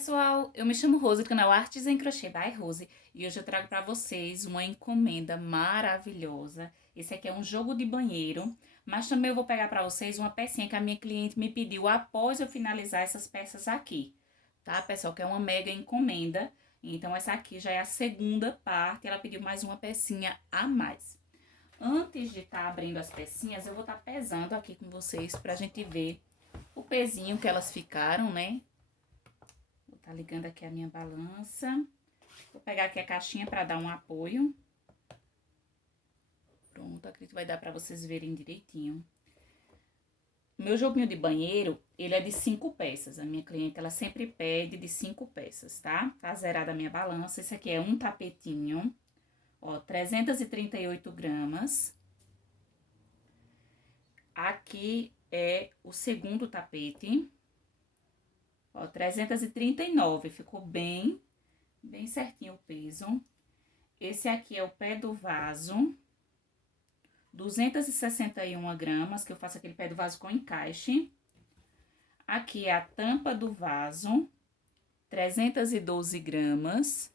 pessoal, eu me chamo Rose do canal Artes em Crochê by Rose e hoje eu trago para vocês uma encomenda maravilhosa. Esse aqui é um jogo de banheiro, mas também eu vou pegar para vocês uma pecinha que a minha cliente me pediu após eu finalizar essas peças aqui, tá, pessoal? Que é uma mega encomenda, então essa aqui já é a segunda parte, ela pediu mais uma pecinha a mais. Antes de estar abrindo as pecinhas, eu vou estar pesando aqui com vocês pra gente ver o pezinho que elas ficaram, né? Tá ligando aqui a minha balança. Vou pegar aqui a caixinha para dar um apoio. Pronto, acredito que vai dar para vocês verem direitinho. Meu joguinho de banheiro, ele é de 5 peças. A minha cliente, ela sempre pede de 5 peças, tá? Tá zerada a minha balança. Esse aqui é um tapetinho, ó, 338 gramas. Aqui é o segundo tapete. Ó, 339, ficou bem certinho o peso. Esse aqui é o pé do vaso, 261 gramas, que eu faço aquele pé do vaso com encaixe. Aqui é a tampa do vaso, 312 gramas.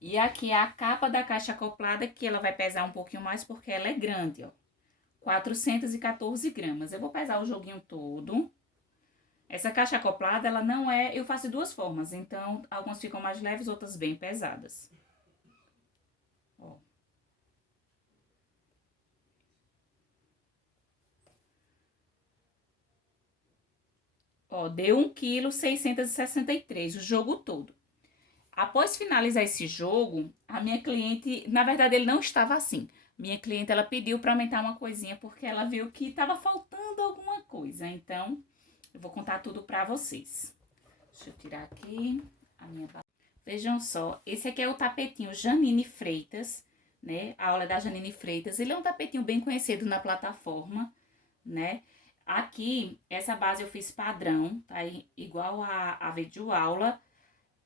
E aqui é a capa da caixa acoplada, que ela vai pesar um pouquinho mais, porque ela é grande, ó. 414 gramas. Eu vou pesar o joguinho todo. Essa caixa acoplada, ela não é... Eu faço de duas formas, então, algumas ficam mais leves, outras bem pesadas. Ó. Ó, deu 1,663 kg, o jogo todo. Após finalizar esse jogo, a minha cliente... Na verdade, ele não estava assim. Minha cliente, ela pediu para aumentar uma coisinha, porque ela viu que estava faltando alguma coisa, então... Eu vou contar tudo pra vocês. Deixa eu tirar aqui a minha... Vejam só, esse aqui é o tapetinho Janine Freitas, né? A aula da Janine Freitas. Ele é um tapetinho bem conhecido na plataforma, né? Aqui, essa base eu fiz padrão, tá? Igual a videoaula.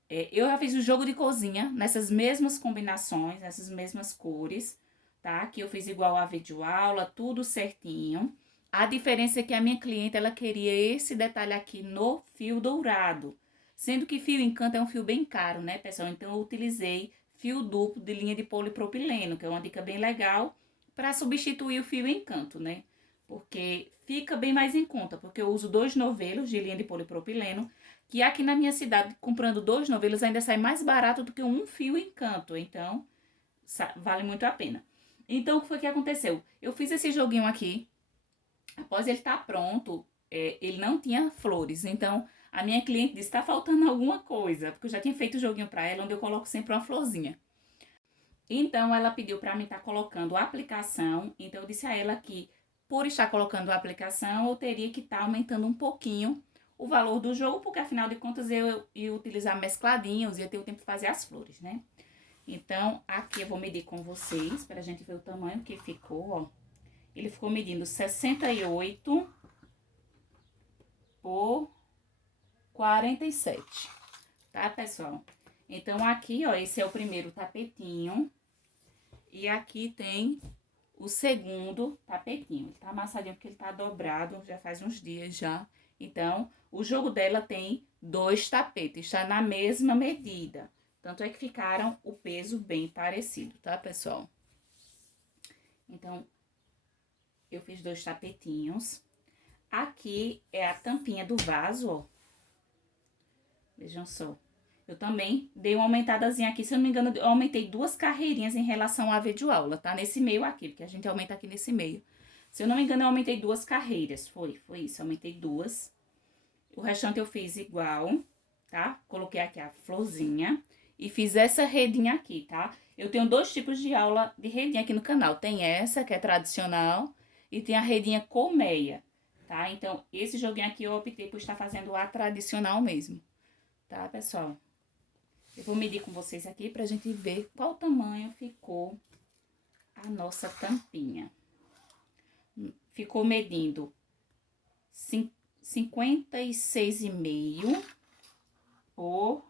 Eu já fiz o jogo de cozinha nessas mesmas combinações, nessas mesmas cores, tá? Aqui eu fiz igual a videoaula, tudo certinho. A diferença é que a minha cliente, ela queria esse detalhe aqui no fio dourado. Sendo que fio Encanto é um fio bem caro, né, pessoal? Então, eu utilizei fio duplo de linha de polipropileno, que é uma dica bem legal para substituir o fio Encanto, né? Porque fica bem mais em conta, porque eu uso 2 novelos de linha de polipropileno, que aqui na minha cidade, comprando 2 novelos, ainda sai mais barato do que um fio Encanto. Então, vale muito a pena. Então, o que foi que aconteceu? Eu fiz esse joguinho aqui. Após ele estar pronto, ele não tinha flores. Então, a minha cliente disse, tá faltando alguma coisa. Porque eu já tinha feito o joguinho pra ela, onde eu coloco sempre uma florzinha. Então, ela pediu pra mim estar colocando a aplicação. Então, eu disse a ela que, por estar colocando a aplicação, eu teria que estar aumentando um pouquinho o valor do jogo. Porque, afinal de contas, eu ia utilizar mescladinhos, ia ter o tempo de fazer as flores, né? Então, aqui eu vou medir com vocês, pra gente ver o tamanho que ficou, ó. Ele ficou medindo 68 por 47, tá, pessoal? Então, aqui, ó, esse é o primeiro tapetinho. E aqui tem o segundo tapetinho. Ele tá amassadinho porque ele tá dobrado, já faz uns dias já. Então, o jogo dela tem 2 tapetes, tá na mesma medida. Tanto é que ficaram o peso bem parecido, tá, pessoal? Então, eu fiz 2 tapetinhos. Aqui é a tampinha do vaso, ó. Vejam só. Eu também dei uma aumentadazinha aqui, se eu não me engano, eu aumentei 2 carreirinhas em relação à videoaula, tá? Nesse meio aqui, porque a gente aumenta aqui nesse meio. Se eu não me engano, eu aumentei 2 carreiras, foi isso, eu aumentei 2. O restante eu fiz igual, tá? Coloquei aqui a florzinha e fiz essa redinha aqui, tá? Eu tenho 2 tipos de aula de redinha aqui no canal. Tem essa, que é tradicional, e tem a redinha colmeia, tá? Então, esse joguinho aqui eu optei por estar fazendo a tradicional mesmo, tá, pessoal? Eu vou medir com vocês aqui pra gente ver qual tamanho ficou a nossa tampinha. Ficou medindo 56,5 por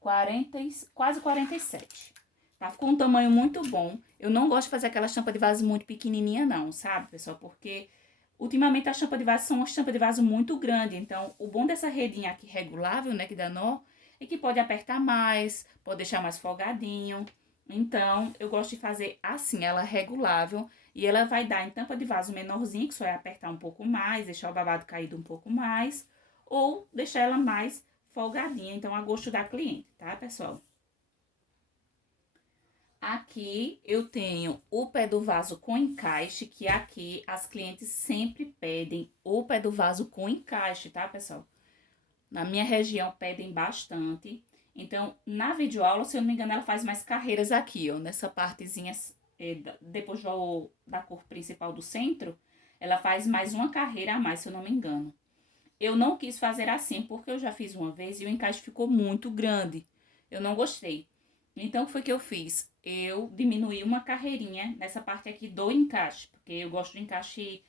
40, quase 47. Tá? Ficou um tamanho muito bom. Eu não gosto de fazer aquela tampa de vaso muito pequenininha não, sabe, pessoal? Porque Ultimamente as tampas de vaso são umas tampas de vaso muito grandes, então o bom dessa redinha aqui regulável, né, que dá nó, é que pode apertar mais, pode deixar mais folgadinho. Então, eu gosto de fazer assim, ela regulável, e ela vai dar em tampa de vaso menorzinha, que só é apertar um pouco mais, deixar o babado caído um pouco mais, ou deixar ela mais folgadinha, então a gosto da cliente, tá, pessoal? Aqui eu tenho o pé do vaso com encaixe, que aqui as clientes sempre pedem o pé do vaso com encaixe, tá, pessoal? Na minha região pedem bastante. Então, na videoaula, se eu não me engano, ela faz mais carreiras aqui, ó, nessa partezinha, depois da cor principal do centro, ela faz mais uma carreira a mais, se eu não me engano. Eu não quis fazer assim, porque eu já fiz uma vez e o encaixe ficou muito grande. Eu não gostei. Então, o que foi que eu fiz? Eu diminuí uma carreirinha nessa parte aqui do encaixe, porque eu gosto de encaixe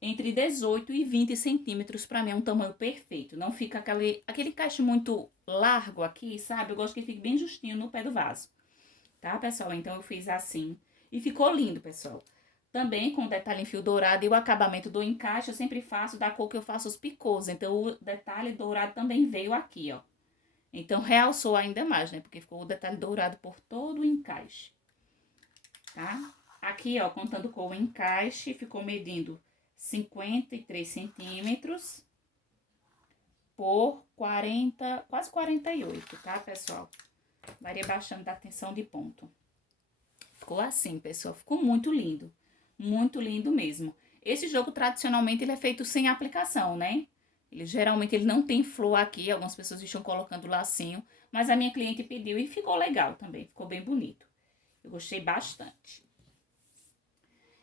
entre 18 e 20 centímetros, para mim é um tamanho perfeito. Não fica aquele encaixe muito largo aqui, sabe? Eu gosto que fique bem justinho no pé do vaso, tá, pessoal? Então, eu fiz assim e ficou lindo, pessoal. Também com detalhe em fio dourado e o acabamento do encaixe eu sempre faço da cor que eu faço os picôs. Então, o detalhe dourado também veio aqui, ó. Então, realçou ainda mais, né? Porque ficou o detalhe dourado por todo o encaixe, tá? Aqui, ó, contando com o encaixe, ficou medindo 53 centímetros por 40, quase 48, tá, pessoal? Varia baixando da tensão de ponto. Ficou assim, pessoal, ficou muito lindo mesmo. Esse jogo, tradicionalmente, ele é feito sem aplicação, né? Geralmente, ele não tem flor aqui, algumas pessoas estão colocando lacinho, mas a minha cliente pediu e ficou legal também, ficou bem bonito. Eu gostei bastante.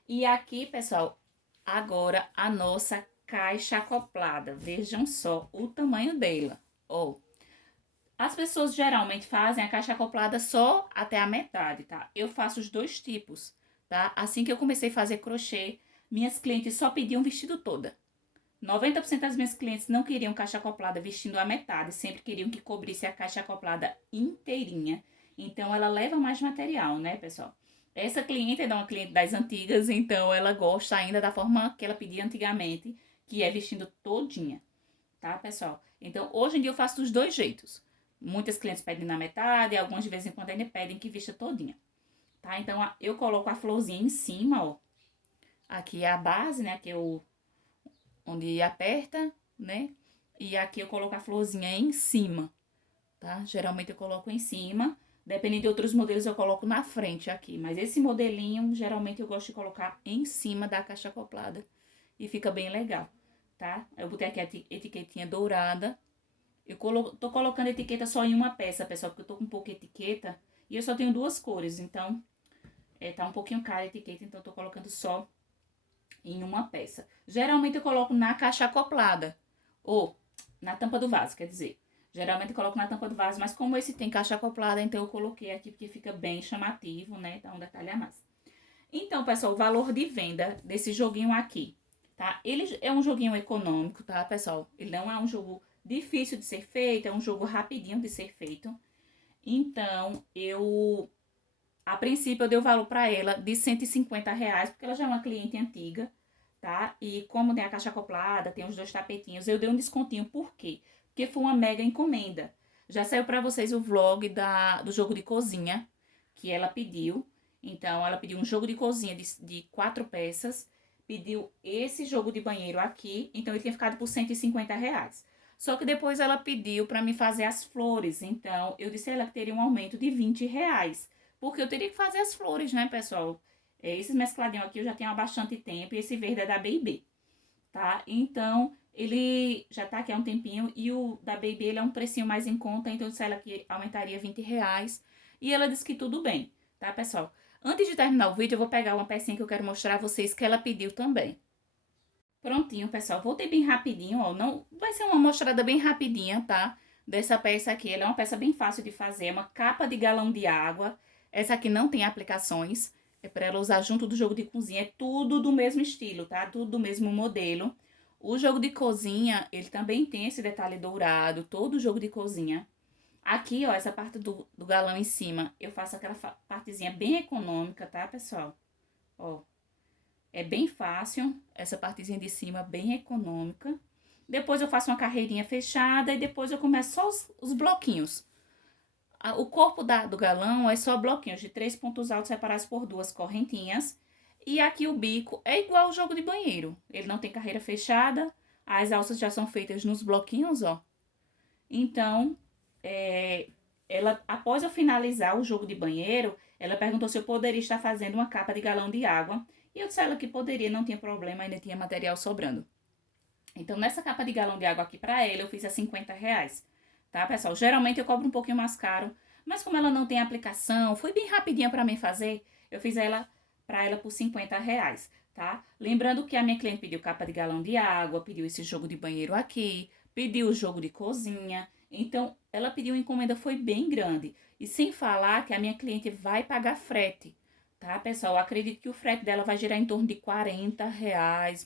E aqui, pessoal, agora a nossa caixa acoplada. Vejam só o tamanho dela. Ó, as pessoas geralmente fazem a caixa acoplada só até a metade, tá? Eu faço os dois tipos, tá? Assim que eu comecei a fazer crochê, minhas clientes só pediam vestido toda. 90% das minhas clientes não queriam caixa acoplada vestindo a metade, sempre queriam que cobrisse a caixa acoplada inteirinha. Então, ela leva mais material, né, pessoal? Essa cliente é uma cliente das antigas, então ela gosta ainda da forma que ela pedia antigamente, que é vestindo todinha, tá, pessoal? Então, hoje em dia eu faço dos dois jeitos. Muitas clientes pedem na metade, algumas de vez em quando ainda pedem que vista todinha, tá? Então, eu coloco a florzinha em cima, ó. Aqui é a base, né, que eu onde aperta, né? E aqui eu coloco a florzinha em cima, tá? Geralmente eu coloco em cima. Dependendo de outros modelos, eu coloco na frente aqui. Mas esse modelinho, geralmente eu gosto de colocar em cima da caixa acoplada. E fica bem legal, tá? Eu botei aqui a etiquetinha dourada. Tô colocando etiqueta só em uma peça, pessoal, porque eu tô com pouca etiqueta. E eu só tenho duas cores, então... tá um pouquinho cara a etiqueta, então eu tô colocando só em uma peça. Geralmente eu coloco na caixa acoplada, ou na tampa do vaso, quer dizer. Geralmente eu coloco na tampa do vaso, mas como esse tem caixa acoplada, então eu coloquei aqui porque fica bem chamativo, né? Dá um detalhe a mais. Então, pessoal, o valor de venda desse joguinho aqui, tá? Ele é um joguinho econômico, tá, pessoal? Ele não é um jogo difícil de ser feito, é um jogo rapidinho de ser feito. Então, a princípio, eu dei o valor para ela de R$ 150, porque ela já é uma cliente antiga, tá? E como tem a caixa acoplada, tem os dois tapetinhos, eu dei um descontinho. Por quê? Porque foi uma mega encomenda. Já saiu para vocês o vlog do jogo de cozinha que ela pediu. Então, ela pediu um jogo de cozinha de 4 peças, pediu esse jogo de banheiro aqui, então ele tinha ficado por R$ 150. Só que depois ela pediu para me fazer as flores, então eu disse a ela que teria um aumento de R$ 20. Porque eu teria que fazer as flores, né, pessoal? Esses mescladinhos aqui eu já tenho há bastante tempo. E esse verde é da Baby, tá? Então, ele já tá aqui há um tempinho. E o da Baby, ele é um precinho mais em conta. Então, eu disse a ela que aumentaria R$ 20. E ela disse que tudo bem, tá, pessoal? Antes de terminar o vídeo, eu vou pegar uma pecinha que eu quero mostrar a vocês que ela pediu também. Prontinho, pessoal. Voltei bem rapidinho, ó. Não, vai ser uma mostrada bem rapidinha, tá? Dessa peça aqui. Ela é uma peça bem fácil de fazer. É uma capa de galão de água. Essa aqui não tem aplicações. É pra ela usar junto do jogo de cozinha. É tudo do mesmo estilo, tá? Tudo do mesmo modelo. O jogo de cozinha, ele também tem esse detalhe dourado. Todo o jogo de cozinha. Aqui, ó, essa parte do galão em cima, eu faço aquela partezinha bem econômica, tá, pessoal? Ó. É bem fácil, essa partezinha de cima bem econômica. Depois eu faço uma carreirinha fechada e depois eu começo só os bloquinhos. O corpo do galão é só bloquinhos de 3 pontos altos separados por duas correntinhas. E aqui o bico é igual ao jogo de banheiro. Ele não tem carreira fechada, as alças já são feitas nos bloquinhos, ó. Então, ela, após eu finalizar o jogo de banheiro, ela perguntou se eu poderia estar fazendo uma capa de galão de água. E eu disse a ela que poderia, não tinha problema, ainda tinha material sobrando. Então, nessa capa de galão de água aqui pra ela, eu fiz a R$ 50, tá, pessoal? Geralmente eu cobro um pouquinho mais caro, mas como ela não tem aplicação, foi bem rapidinha pra mim fazer, eu fiz ela pra ela por R$ 50, tá? Lembrando que a minha cliente pediu capa de galão de água, pediu esse jogo de banheiro aqui, pediu o jogo de cozinha, então ela pediu uma encomenda, foi bem grande. E sem falar que a minha cliente vai pagar frete, tá, pessoal? Eu acredito que o frete dela vai girar em torno de R$ 40,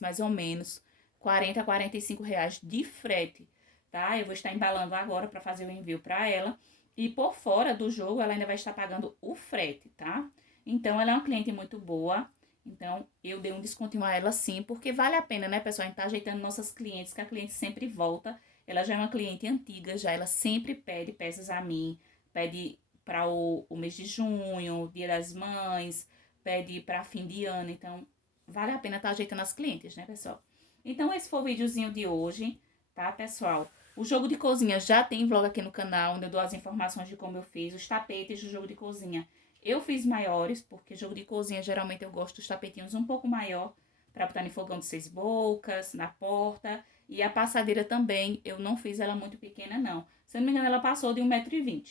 mais ou menos. 40 a R$ 45 de frete, tá? Eu vou estar embalando agora para fazer o envio para ela. E por fora do jogo, ela ainda vai estar pagando o frete, tá? Então, ela é uma cliente muito boa. Então, eu dei um descontinho a ela sim, porque vale a pena, né, pessoal? A gente tá ajeitando nossas clientes, que a cliente sempre volta. Ela já é uma cliente antiga, já ela sempre pede peças a mim, pede para o mês de junho, Dia das Mães, pede para fim de ano. Então, vale a pena estar ajeitando as clientes, né, pessoal? Então, esse foi o videozinho de hoje, tá, pessoal? O jogo de cozinha já tem vlog aqui no canal, onde eu dou as informações de como eu fiz. Os tapetes do jogo de cozinha eu fiz maiores, porque jogo de cozinha geralmente eu gosto dos tapetinhos um pouco maior, para botar no fogão de 6 bocas, na porta. E a passadeira também, eu não fiz ela muito pequena, não. Se eu não me engano, ela passou de 1,20 m,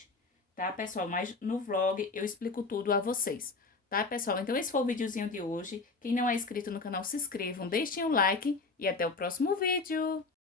tá, pessoal? Mas no vlog eu explico tudo a vocês. Tá, pessoal? Então, esse foi o videozinho de hoje. Quem não é inscrito no canal, se inscrevam, deixem um like e até o próximo vídeo.